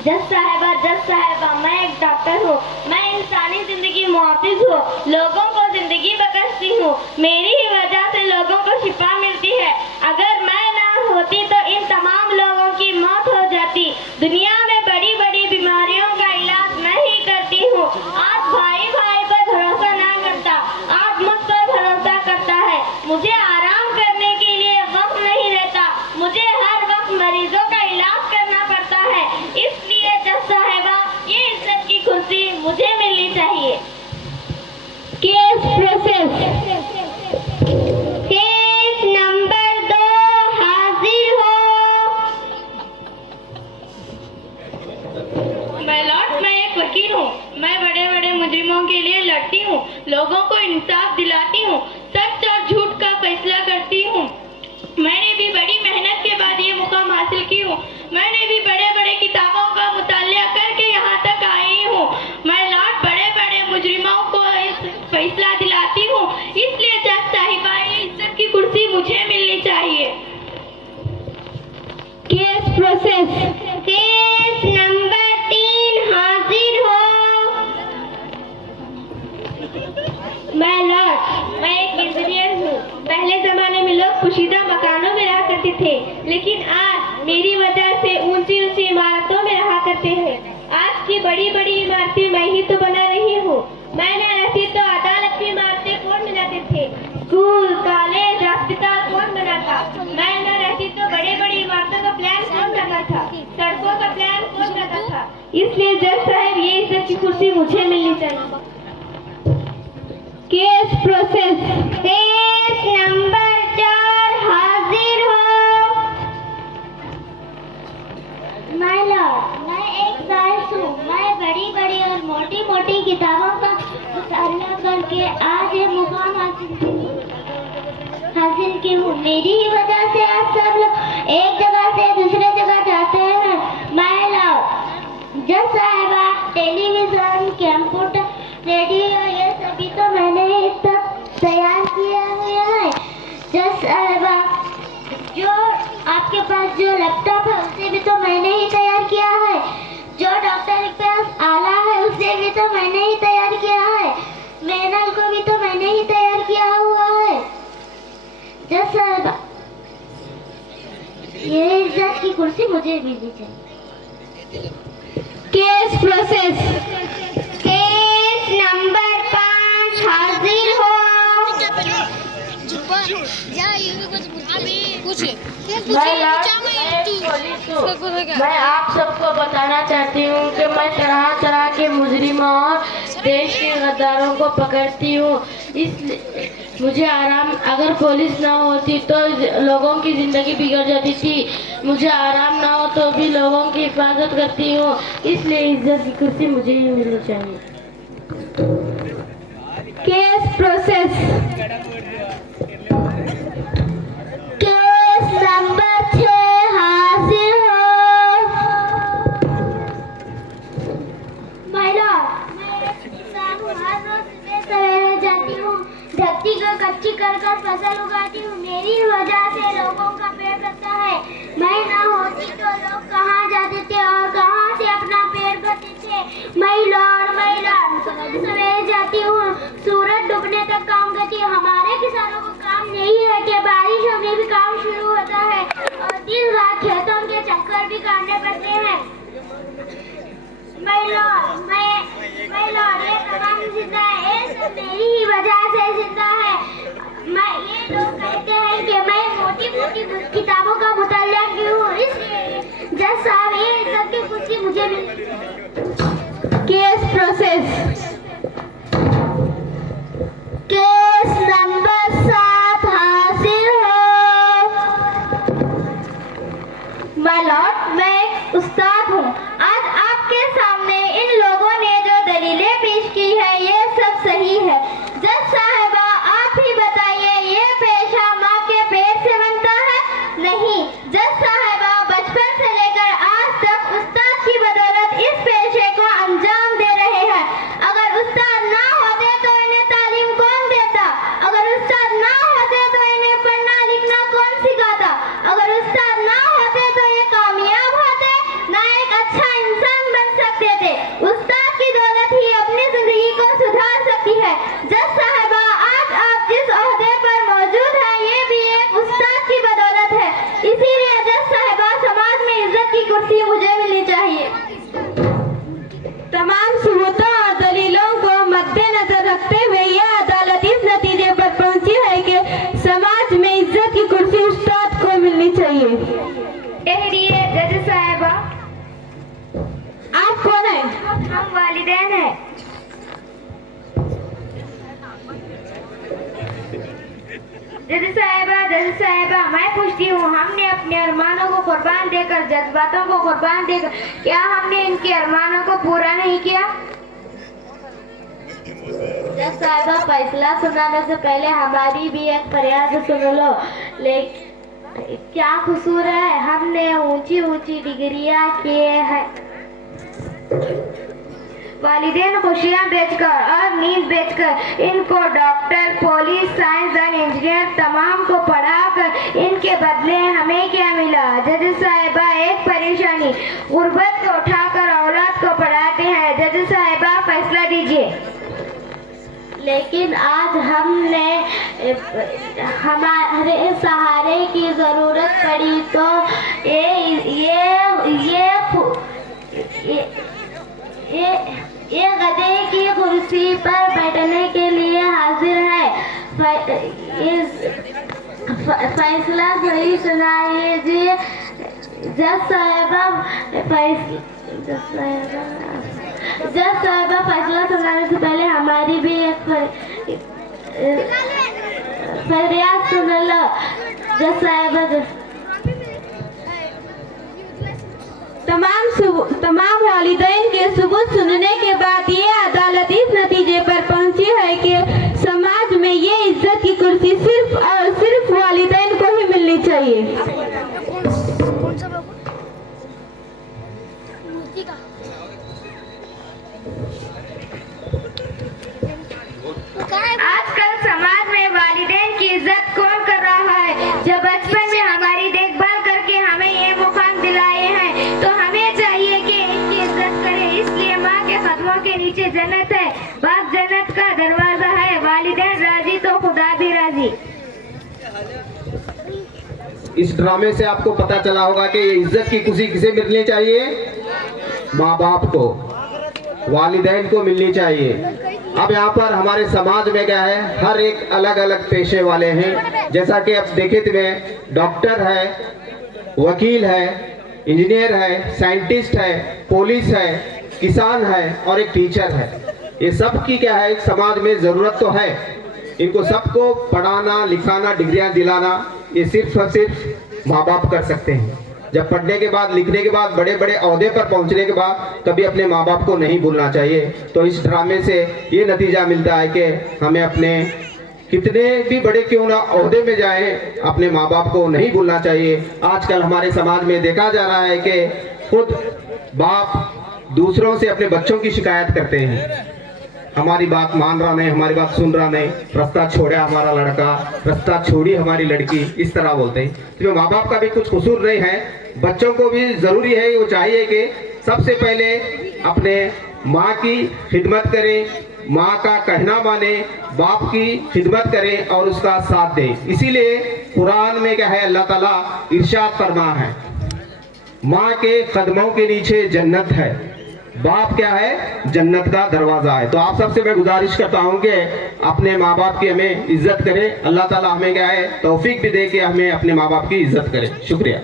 जज साहिबा मैं एक डॉक्टर हूँ। मैं इंसानी जिंदगी मुहाफिज हूँ, लोगों को जिंदगी बख्शती हूँ। मेरी ही वजह से लोगों को शिफा मिलती है। अगर मैं ना होती तो इन तमाम लोगों की मौत हो जाती। दुनिया में बड़ी बड़ी बीमारियों का इलाज मैं ही करती हूँ। आज भाई भाई पर भरोसा ना करता, आज मुझ पर भरोसा करता है। मुझे आराम करने के लिए वक्त नहीं रहता, मुझे हर वक्त मरीजों का इलाज करना पड़ता है। इसलिए जज साहिबा, ये इज्जत की कुर्सी मुझे मिलनी चाहिए। Case process. केस नंबर 2 हाजिर हो। मैं एक वकील हूँ। मैं बड़े बड़े मुजरिमों के लिए लड़ती हूँ, लोगों को इंसाफ दिलाती हूँ, सच और झूठ का फैसला करती हूँ। मैंने भी बड़ी मेहनत के बाद ये मुकाम हासिल की हूँ। मैंने भी बड़े बड़े किताबों का मुतालिया करके यहाँ तक आई हूँ। मैं लॉर्ड बड़े बड़े मुजरिमों को फैसला दिलाती हूँ। इसलिए जज साहिबा, ये इज्जत की कुर्सी मुझे मिलनी चाहिए। Case process. केस नंबर 3 हाजिर हो। मैं एक इंजीनियर हूँ। पहले जमाने में लोग पोशीदा मकानों में रहा करते थे, लेकिन आज मेरी वजह से ऊंची ऊंची इमारतों में रहा करते हैं। आज की बड़ी बड़ी इमारतें मैं ही तो बना रही हूँ। मैं न रहती तो अदालत की इमारतें कौन बनाते थे? स्कूल, कॉलेज, अस्पताल कौन बनाता? मैं न रहती तो बड़ी बड़ी इमारतों का प्लान कौन करता था? सड़कों का प्लान कौन करता था? इसलिए जज साहब, ये इज्जत की कुर्सी मुझे मिलनी चाहिए। Case process. केस नंबर 4 हाजिर हो। माय लॉर्ड, मैं एक साइंस हूँ। मैं बड़ी बड़ी और मोटी मोटी किताबों का मुताला करके आज ये मुकाम हासिल की हूँ। मेरी ही वजह से आज सब लोग एक जगह से दूसरे जगह जाते हैं। माय लॉर्ड, जज साहिबा, टेलीविजन, कंप्यूटर, रेडियो, ये सभी तो मैंने ही सब तैयार किया हुआ है। जज साहिबा, जो आपके पास जो लैपटॉप है उसे भी तो मैंने ही तैयार किया है। जो डॉक्टर के पास आला है उसे भी तो मैंने ही तैयार किया है। मैनल को भी तो मैंने ही तैयार किया हुआ है। जज साहिबा, ये इज्जत की कुर्सी मुझे मिलनी चाहिए। Case process. केस नंबर 5 हाजिर हो। मैं आप सबको बताना चाहती हूँ कि मैं तरह तरह के मुजरिमों और देश के गद्दारों को पकड़ती हूँ। इसलिए मुझे आराम, अगर पुलिस ना होती तो लोगों की जिंदगी बिगड़ जाती थी। मुझे आराम ना हो तो भी लोगों की हिफाजत करती हूँ। इसलिए इज्जत की कुर्सी मुझे ही मिलनी चाहिए। Case process. केस नंबर 6 हाजिर हो। माय लॉर्ड, मैं एक किसान हूँ। हर रोज सुबह सवेरे जाती हूँ, धरती को कच्ची कर फसल उगाती हूँ। मेरी वजह से लोगों का पेट भरता है। मैं ना होती तो लोग कहाँ जाते थे और कहाँ से अपना पेट भरते थे। माय लॉर्ड, सुबह सवेरे जाती हूँ, सूरज डूबने तक काम करती हूँ। हमारे किसानों को काम नहीं है कि बारिश होने भी काम शुरू होता है और दिन रात खेतों के चक्कर भी काटने पड़ते हैं। माय लॉर्ड, ये तमाम जिंदा है, ये सब मेरी ही वजह से जिंदा है। ये लोग कहते हैं कि मैं मोटी मोटी किताबों का मुतालिया की हूँ। इसलिए जज साहब, ये इज्जत की कुर्सी मुझे मिली। Case process. केस नंबर 7 हाजिर हो। माय लॉर्ड, मैं एक उस्ताद हूँ। आज आपके सामने इन लोगों ने जो दलीलें पेश की है ये सब सही है। जज साहिबा, आप ही बताइए, ये पेशा माँ के पेट से बनता है? नहीं। जज साहिबा, बचपन से लेकर आज तक उस्ताद की बदौलत इस पेशे को अंजाम दे रहे हैं। अगर उस्ताद ना होते तो इन्हें तालीम कौन देता? अगर उस्ताद ना होते तो इन्हें पढ़ना लिखना कौन सिखाता? अगर उस्ताद ना होते तो ये कामयाब होते, ना एक अच्छा इंसान वालिदैन हैं। जज साहिबा मैं पूछती हूँ, हमने अपने अरमानों को कुर्बान देकर, जज्बातों को कुर्बान देकर, क्या हमने इनके अरमानों को पूरा नहीं किया? जज साहिबा फैसला सुनाने से पहले हमारी भी एक फरियाद सुन लो। लेकिन क्या कसूर है? हमने ऊंची ऊंची डिग्रियां किए हैं, वालिदैन खुशियां बेचकर और नींद बेचकर इनको डॉक्टर, पुलिस, साइंसदान, इंजीनियर तमाम को पढ़ाकर इनके बदले हमें क्या मिला? जज साहिबा एक परेशानी, गुर्बत को उठाकर औलाद को पढ़ाते हैं। जज साहिबा फैसला दीजिए। लेकिन आज हमने हमारे सहारे की जरूरत पड़ी तो ये गधे की कुर्सी पर बैठने के लिए हाजिर है। फैसला सही सुनाइए। जज साहिबा फैसला सुनाने से पहले हमारी भी एक फरियाद सुन लो। जज साहिबा तमाम वालिदैन के सबूत सुनने के बाद ये अदालत इस नतीजे पर पहुंची है कि समाज में ये इज्जत की कुर्सी सिर्फ और सिर्फ वालिदैन को ही मिलनी चाहिए। आजकल समाज में वालिदैन की इज्जत कौन कर रहा है? जब बचपन में हमारी देखभाल करके हमें ये मुकाम दिलाए हैं तो हमें चाहिए कि इनकी इज्जत करें। इसलिए माँ के कदमों के नीचे जन्नत है, बस जन्नत का दरवाजा है। वालिदैन राजी तो खुदा भी राजी। इस ड्रामे से आपको पता चला होगा कि ये इज्जत की खुशी किसे मिलनी चाहिए? माँ बाप को, वालिदैन को मिलनी चाहिए। अब यहाँ पर हमारे समाज में क्या है, हर एक अलग अलग पेशे वाले हैं। जैसा कि आप देखे थे, डॉक्टर है, वकील है, इंजीनियर है, साइंटिस्ट है, पुलिस है, किसान है और एक टीचर है। ये सब की क्या है, समाज में जरूरत तो है। इनको सबको पढ़ाना, लिखाना, डिग्रियां दिलाना ये सिर्फ और सिर्फ माँ बाप कर सकते हैं। जब पढ़ने के बाद, लिखने के बाद, बड़े बड़े ओहदे पर पहुंचने के बाद कभी अपने माँ बाप को नहीं भूलना चाहिए। तो इस ड्रामे से ये नतीजा मिलता है कि हमें अपने कितने भी बड़े क्यों ना ओहदे में जाएं, अपने माँ बाप को नहीं भूलना चाहिए। आजकल हमारे समाज में देखा जा रहा है कि खुद बाप दूसरों से अपने बच्चों की शिकायत करते हैं, हमारी बात मान रहा नहीं, हमारी बात सुन रहा नहीं, रास्ता छोड़ा हमारा लड़का, रास्ता छोड़ी हमारी लड़की, इस तरह बोलते हैं। तो माँ बाप का भी कुछ कसूर नहीं है। बच्चों को भी जरूरी है, वो चाहिए कि सबसे पहले अपने माँ की खिदमत करें, माँ का कहना माने, बाप की खिदमत करें और उसका साथ दें। इसीलिए कुरान में क्या है, अल्लाह ताला इरशाद फरमा है, माँ के कदमों के नीचे जन्नत है, बाप क्या है, जन्नत का दरवाजा है। तो आप सबसे मैं गुजारिश करता हूँ कि अपने माँ बाप की हमें इज्जत करें। अल्लाह ताला हमें क्या है, तौफीक भी दे के हमें अपने माँ बाप की इज्जत करें। शुक्रिया।